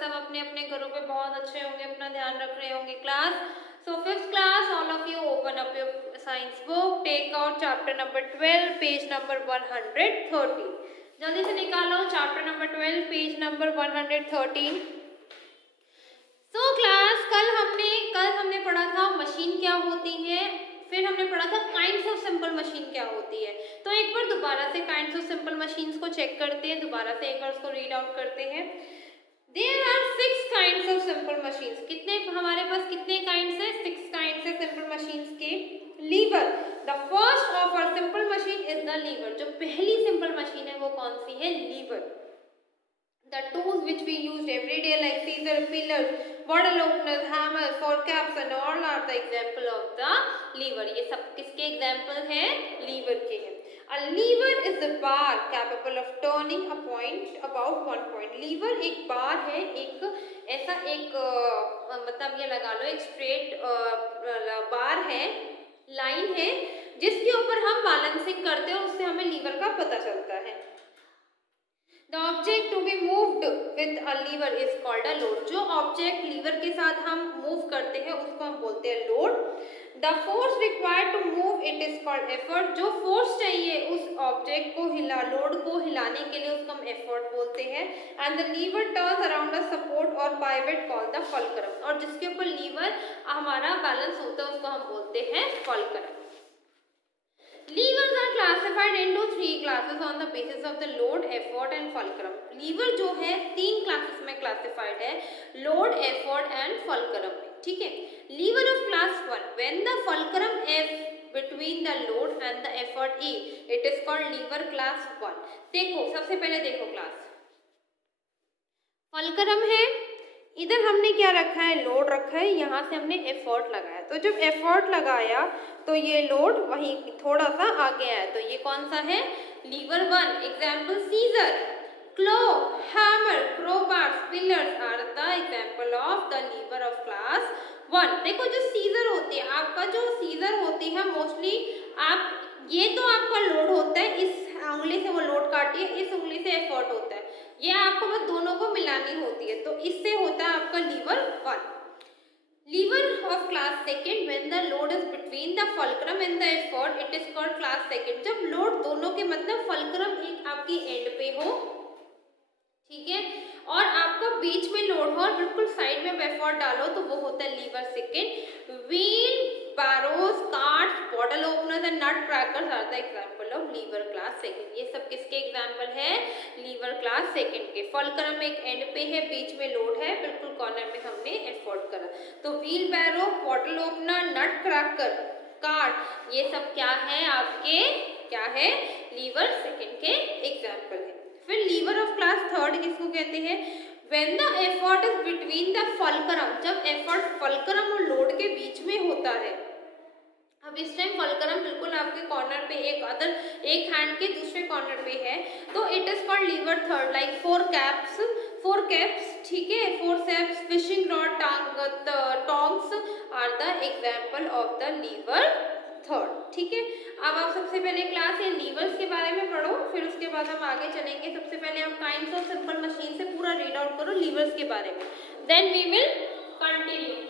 सब अपने अपने घरों पे बहुत अच्छे होंगे, अपना ध्यान रख रहे होंगे class. So fifth class, all of you open up your science book, take out chapter number 12, page number 130। जल्दी से निकालो chapter number 12, page number 113। So class कल हमने पढ़ा था मशीन क्या होती है, फिर हमने पढ़ा था काइंड्स ऑफ सिंपल मशीन क्या होती है। तो एक बार दोबारा से काइंड्स ऑफ सिंपल मशीन्स को चेक करते हैं, दोबारा से एक बार उसको रीड आउट करते हैं। There are 6 kinds of simple machines. कितने हमारे पास कितने काइंड्स है? 6 काइंड्स है सिंपल मशीन्स के। Lever, the first of our simple machine is the lever. जो पहली सिंपल मशीन है वो कौन सी है? Lever. The tools which we used every day like scissor, pillars, bottle openers, hammers, forceps and all are the example of the lever. ये सब किसके example हैं? Lever के हैं। A lever is a bar capable of turning a point about one point. Lever एक बार है, एक ऐसा एक मतलब ये लगा लो एक straight बार है, लाइन है, जिसके ऊपर हम बैलेंसिंग करते हैं और उससे हमें लीवर का पता चलता है। The object to be moved with a lever is called a load. जो ऑब्जेक्ट लीवर के साथ हम मूव करते हैं उसको हम बोलते हैं load. The force required to move it is called effort. जो फोर्स चाहिए उस ऑब्जेक्ट को लोड को हिलाने के लिए उसको हम एफर्ट बोलते हैं। And the lever turns around a support or pivot called the fulcrum. और जिसके ऊपर लीवर हमारा बैलेंस होता है उसको हम बोलते हैं fulcrum. Levers are classified into 3 classes on the basis of the load, effort and fulcrum. Lever जो है 3 classes में classified है, load, effort and fulcrum में, ठीक है। Lever of class 1, when the fulcrum F between the load and the effort E, it is called lever class 1. देखो सबसे पहले देखो क्लास, fulcrum है, इधर हमने क्या रखा है? लोड रखा है, यहाँ से हमने एफर्ट लगाया। तो जब एफर्ट लगाया तो ये लोड वहीं थोड़ा सा आगे आया, तो ये कौन सा है? Lever 1। Example scissor, claw, hammer, crowbar, pliers are the example of the lever of class 1। देखो जो सीजर होती है, आपका जो सीजर होती है मोस्टली आप ये तो आपका लोड होता है, इस उंगली से वो लोड काटिए, इस उंगली से एफर्ट होता है, ये आपको बस दोनों को मिलानी होती है, तो इससे होता है आपका lever 1। Lever of class second, when the load is between the fulcrum and the effort it is called class second. जब लोड दोनों के मतलब फल्क्रम एक आपकी एंड पे हो, ठीक है, और आपका बीच में लोड हो और बिल्कुल साइड में एफर्ट डालो तो वो होता है lever second. Wheelbarrows, cards, bottle openers and nut crackers are the example of lever class second. ये सब किसके एग्जांपल है? लीवर क्लास सेकंड के। फल्क्रम एक एंड पे है, बीच में लोड है, बिल्कुल कॉर्नर में हमने एफर्ट करा, तो व्हील बैरो, बॉटल ओपनर, नट क्रैकर, कार्ड, ये सब क्या है आपके? क्या है? लीवर सेकंड के एग्जांपल है। फिर लीवर ऑफ क्लास थर्ड किसको कहते हैं? When the effort is between the fulcrum, जब एफर्ट फल्क्रम और लोड के बीच में होता है। अब इस टाइम फल्क्रम बिल्कुल आपके कॉर्नर पे एक हैंड के दूसरे कॉर्नर पे है, तो it is called lever third. Like forceps, ठीक है, forceps, fishing rod, tongs are the example of the lever third, ठीक है। अब आप सबसे पहले क्लास ये लीवर्स के बारे में पढ़ो, फिर उसके बाद हम आगे चलेंगे। सबसे पहले आप काइंड्स ऑफ सिंपल मशीन से पूरा रीड आउट करो लीवर्स के बारे में, then we will continue.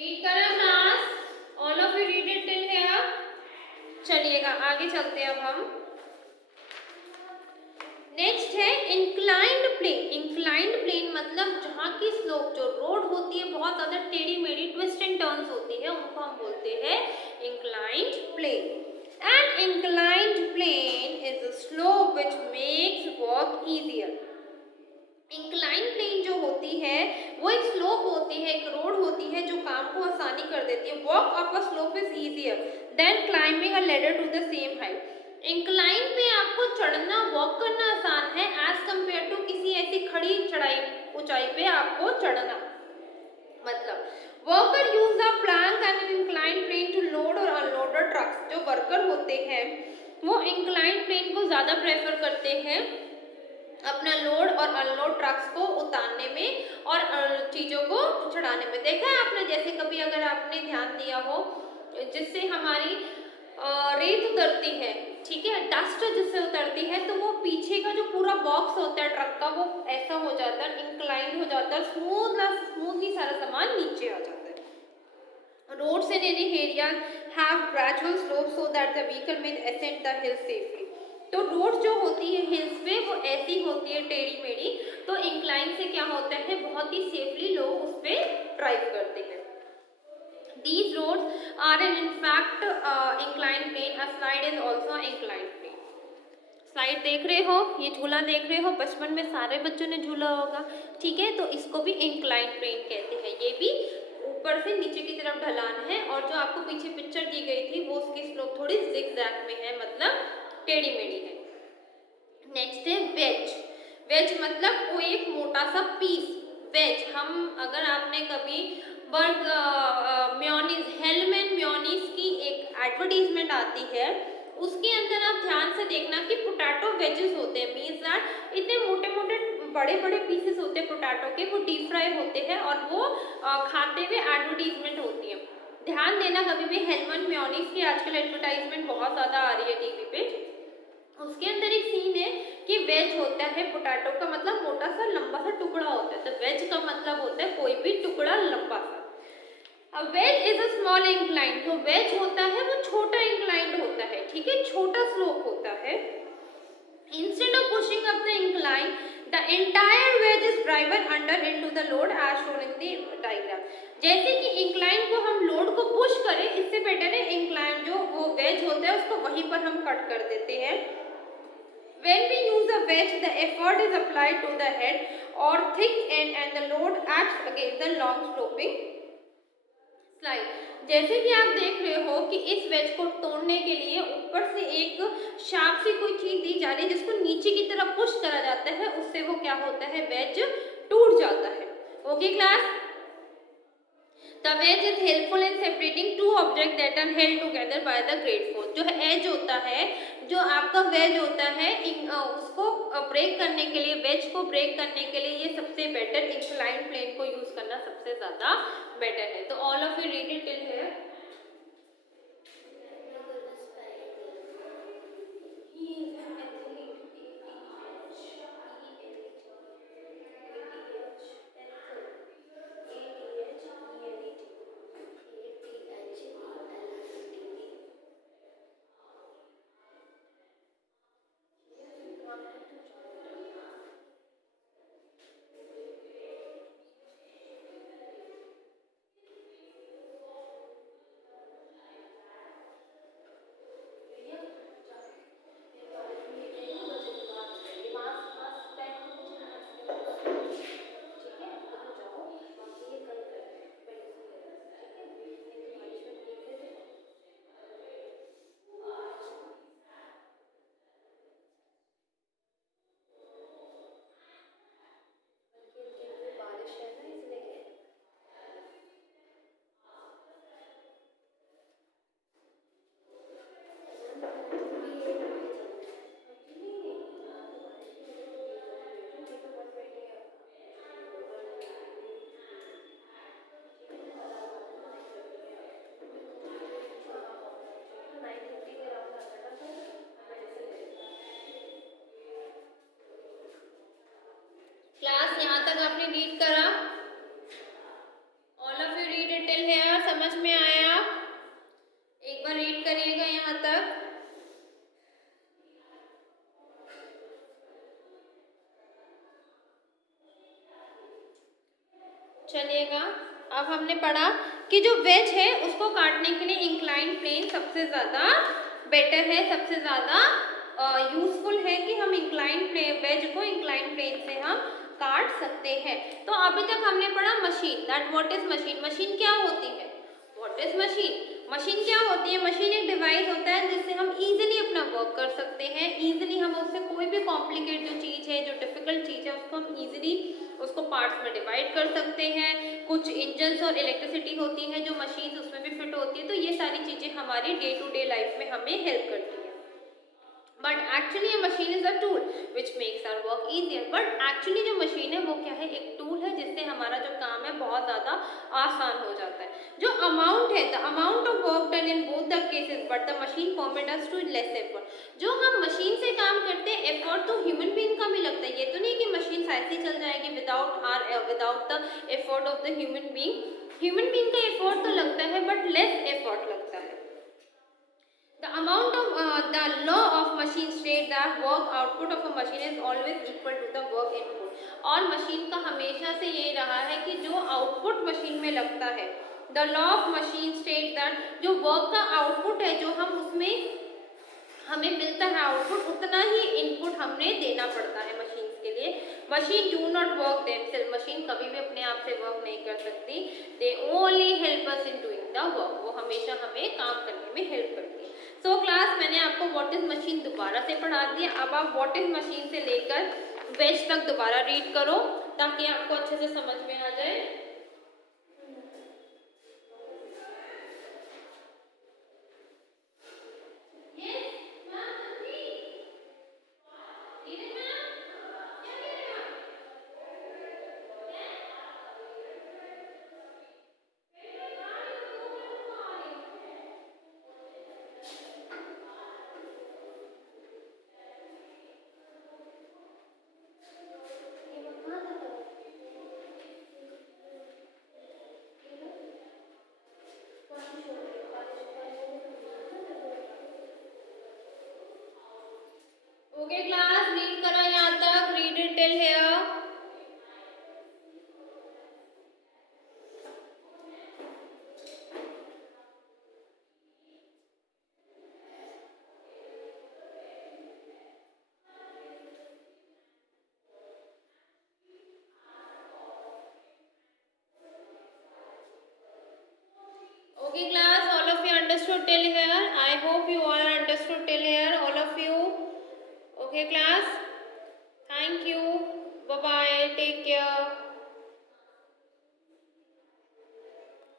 Read करा class, all of you read it till here. चलिएगा आगे चलते हैं अब हम। नेक्स्ट है इंक्लाइंड प्लेन। इंक्लाइंड प्लेन मतलब जहाँ की स्लोप जो रोड होती है बहुत ज्यादा टेढ़ी मेढ़ी ट्विस्ट एंड टर्न्स होती है, उनको हम बोलते हैं inclined plane. And inclined plane is a slope which makes work easier. Incline plane जो होती है वो एक स्लोप होती है, एक रोड होती है जो काम को आसानी कर देती है। Walk up a slope is easier than climbing a ladder to the same height. Incline पे आपको चढ़ना वॉक करना आसान है एज कंपेयर टू किसी ऐसी खड़ी चढ़ाई ऊंचाई पे आपको चढ़ना। मतलब worker use the plank and an incline plane to load और अनलोड द ट्रक्स। जो वर्कर होते हैं वो इंक्लाइन प्लेन को ज्यादा प्रेफर करते हैं अपना लोड और अनलोड ट्रक्स को उतारने में और चीज़ों को चढ़ाने में। देखा है आपने, जैसे कभी अगर आपने ध्यान दिया हो जिससे हमारी रेत उतरती है, ठीक है, डस्ट जिससे उतरती है, तो वो पीछे का जो पूरा बॉक्स होता है ट्रक का वो ऐसा हो जाता है, इंक्लाइन हो जाता है, स्मूथली सारा सामान नीचे आ जाता है। Roads in any area have gradual slope so that the vehicle may ascend the hill safely। तो रोड जो होती है हिल्स पे वो ऐसी होती है टेढ़ी मेढ़ी, तो इंक्लाइन से क्या होता है बहुत ही सेफली लोग उस पे ड्राइव करते हैं। These roads are in fact inclined plane. A slide is also inclined plane। Slide देख रहे हो, ये झूला देख रहे हो, बचपन में सारे बच्चों ने झूला होगा, ठीक है। तो इसको भी इंक्लाइन प्लेन कहते हैं। ये भी ऊपर से नीचे की तरफ ढलान है और जो आपको पीछे पिक्चर दी गई थी वो उसकी स्लोप थोड़ी जिगजैग में है, मतलब टेढ़ी मेढ़ी है। नेक्स्ट है वेज। वेज मतलब कोई एक मोटा सा पीस। वेज हम अगर आपने कभी मेयोनीज, हेलमैन मेयोनीज की एक एडवर्टीजमेंट आती है, उसके अंदर आप ध्यान से देखना कि पोटैटो वेजेस होते हैं, मीन्स दैट इतने मोटे मोटे बड़े बड़े पीसेस होते हैं पोटैटो के, वो डीप फ्राई होते हैं और वो खाते हुए एडवर्टीजमेंट होती है। ध्यान देना कभी भी, हेलमैन मेयोनीज की आजकल एडवर्टाइजमेंट बहुत ज़्यादा आ रही है टीवी पे। उसके अंदर एक सीन है कि वेज होता है पोटैटो का मतलब मोटा सा लंबा सा टुकड़ा होता है, तो वेज का मतलब होता है कोई भी टुकड़ा लंबा सा। अब wedge is a small incline, तो वेज होता है वो छोटा इंक्लाइंड होता है, ठीक है, छोटा स्लोप होता है। Instead of pushing up the incline the entire wedge is driven under into the load as shown in the diagram. जैसे कि इंक्लाइन को हम लोड को पुश करें, इससे बेटर है इंक्लाइन जो वो वेज होता है उसको वहीं पर हम कट कर देते हैं। When we use a wedge, the effort is applied to the head or thick end and the load acts against the long sloping slide। जैसे कि आप देख रहे हो कि इस वेज को तोड़ने के लिए ऊपर से एक शार्प सी कोई चीज दी जा रही है जिसको नीचे की तरफ पुश करा जाता है, उससे वो क्या होता है, वेज टूट जाता है। Okay class, The wedge is helpful in separating two objects that are held together by the great force। जो एज होता है, जो आपका वेज होता है, उसको ब्रेक करने के लिए, वेज को ब्रेक करने के लिए ये सबसे बेटर इंक्लाइन प्लेन को यूज करना सबसे ज्यादा बेटर है। तो all of you read it till here. Class यहाँ तक आपने रीड करा, all of you read it till here. चलिएगा, अब हमने पढ़ा कि जो वेज है उसको काटने के लिए इंक्लाइन प्लेन सबसे ज़्यादा बेटर है, सबसे ज़्यादा यूजफुल है कि हम इंक्लाइन प्लेन, वेज को इंक्लाइन प्लेन से हम काट सकते हैं। तो अभी तक हमने पढ़ा machine, that what is machine. Machine क्या होती है, व्हाट इज मशीन। मशीन क्या होती है, मशीन एक डिवाइस होता है जिससे हम इजीली अपना वर्क कर सकते हैं, इजीली हम उससे कोई भी कॉम्प्लिकेट जो चीज़ है, जो डिफिकल्ट चीज़ है, उसको हम इजीली उसको पार्ट्स में डिवाइड कर सकते हैं। कुछ इंजन्स और इलेक्ट्रिसिटी होती है जो मशीन उसमें भी फिट होती है, तो ये सारी चीज़ें हमारी डे टू डे लाइफ में हमें हेल्प करती है। But actually a machine is a tool which makes our work easier। But actually जो मशीन है वो क्या है, एक टूल है जिससे हमारा जो काम है बहुत ज़्यादा आसान हो जाता है। जो अमाउंट है, the amount of work done in both the cases, but the machine permit us to less effort. जो हम मशीन से काम करते हैं एफर्ट तो ह्यूमन बीइंग का भी लगता है, ये तो नहीं कि मशीन ऐसे चल जाएगी without the effort of the human being. Human being का एफर्ट तो लगता है बट लेस एफर्ट लगता है। The amount of the law of machine state the work output of a machine is always equal to the work input। और machine का हमेशा से ये रहा है कि जो आउटपुट मशीन में लगता है, the law of machine state that जो वर्क का आउटपुट है, जो हम उसमें हमें मिलता है आउटपुट, उतना ही इनपुट हमने देना पड़ता है मशीन के लिए। Machine do not work themselves, machine कभी भी अपने आप से वर्क नहीं कर सकती, they only help us in doing the work, वो हमेशा हमें काम करने में हेल्प करती है। सो क्लास, मैंने आपको व्हाट इज मशीन दोबारा से पढ़ा दिया, अब आप व्हाट इज मशीन से लेकर वेज तक दोबारा रीड करो ताकि आपको अच्छे से समझ में आ जाए। ओके क्लास, रीड करा यहाँ तक, read it till here. Okay class, all of you understood till here? I hope you all understood till here, all of you. Okay class, thank you, bye bye, take care.